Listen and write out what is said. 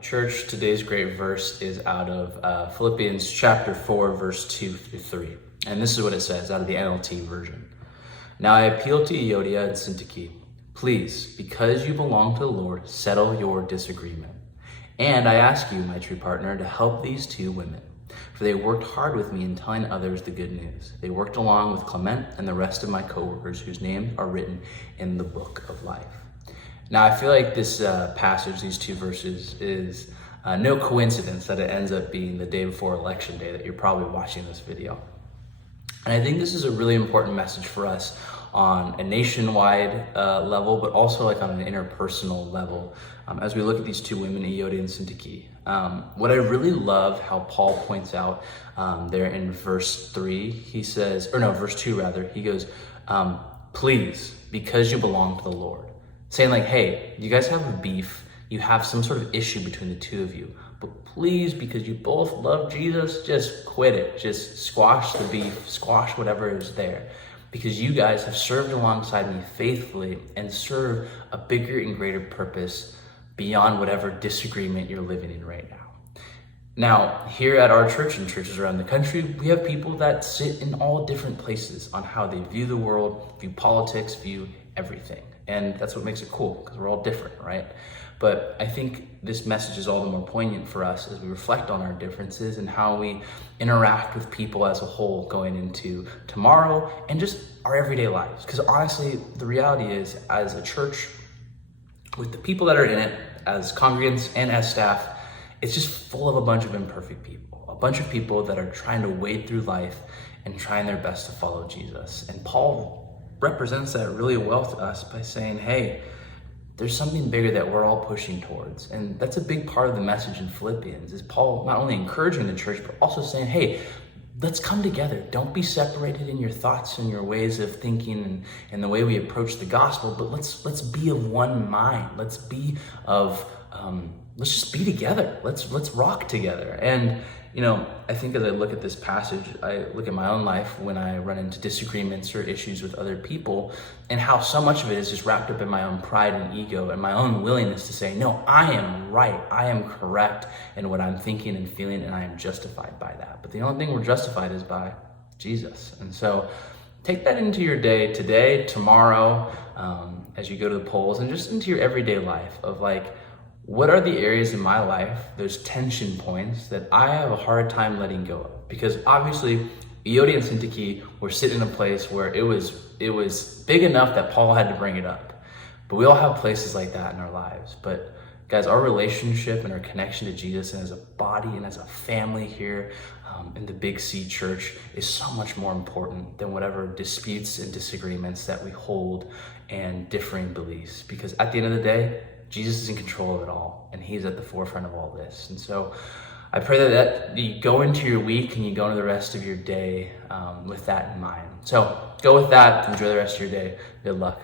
Church, today's great verse is out of Philippians chapter 4, verse 2 through 3. And this is what it says out of the NLT version. Now I appeal to Euodia and Syntyche. Please, because you belong to the Lord, settle your disagreement. And I ask you, my true partner, to help these two women, for they worked hard with me in telling others the good news. They worked along with Clement and the rest of my co-workers whose names are written in the book of life. Now, I feel like this passage, these two verses, is no coincidence that it ends up being the day before election day that you're probably watching this video. And I think this is a really important message for us on a nationwide level, but also like on an interpersonal level, as we look at these two women, Euodia and Syntyche. What I really love how Paul points out there in verse 3, he says, or no, verse 2 rather, he goes, please, because you belong to the Lord. Saying like, hey, you guys have a beef, you have some sort of issue between the two of you, but please, because you both love Jesus, just quit it. Just squash the beef, squash whatever is there. Because you guys have served alongside me faithfully and serve a bigger and greater purpose beyond whatever disagreement you're living in right now. Now, here at our church and churches around the country, we have people that sit in all different places on how they view the world, view politics, view everything. And that's what makes it cool, because we're all different, right? But I think this message is all the more poignant for us as we reflect on our differences and how we interact with people as a whole going into tomorrow and just our everyday lives. Because honestly, the reality is, as a church, with the people that are in it, as congregants and as staff, it's just full of a bunch of imperfect people, a bunch of people that are trying to wade through life and trying their best to follow Jesus. And Paul represents that really well to us by saying, hey, there's something bigger that we're all pushing towards. And that's a big part of the message in Philippians, is Paul not only encouraging the church, but also saying, hey, let's come together. Don't be separated in your thoughts and your ways of thinking and the way we approach the gospel, but let's be of one mind. Let's be of, let's just be together. Let's rock together. And, you know, I think as I look at this passage, I look at my own life when I run into disagreements or issues with other people, and how so much of it is just wrapped up in my own pride and ego and my own willingness to say, no, I am right. I am correct in what I'm thinking and feeling, and I am justified by that. But the only thing we're justified is by Jesus. And so take that into your day today, tomorrow, as you go to the polls, and just into your everyday life of like, what are the areas in my life, those tension points that I have a hard time letting go of? Because obviously, Euodia and Syntyche were sitting in a place where it was big enough that Paul had to bring it up. But we all have places like that in our lives. But guys, our relationship and our connection to Jesus and as a body and as a family here in the Big C Church is so much more important than whatever disputes and disagreements that we hold and differing beliefs. Because at the end of the day, Jesus is in control of it all, and he's at the forefront of all this. And so I pray that you go into your week and you go into the rest of your day with that in mind. So go with that. Enjoy the rest of your day. Good luck.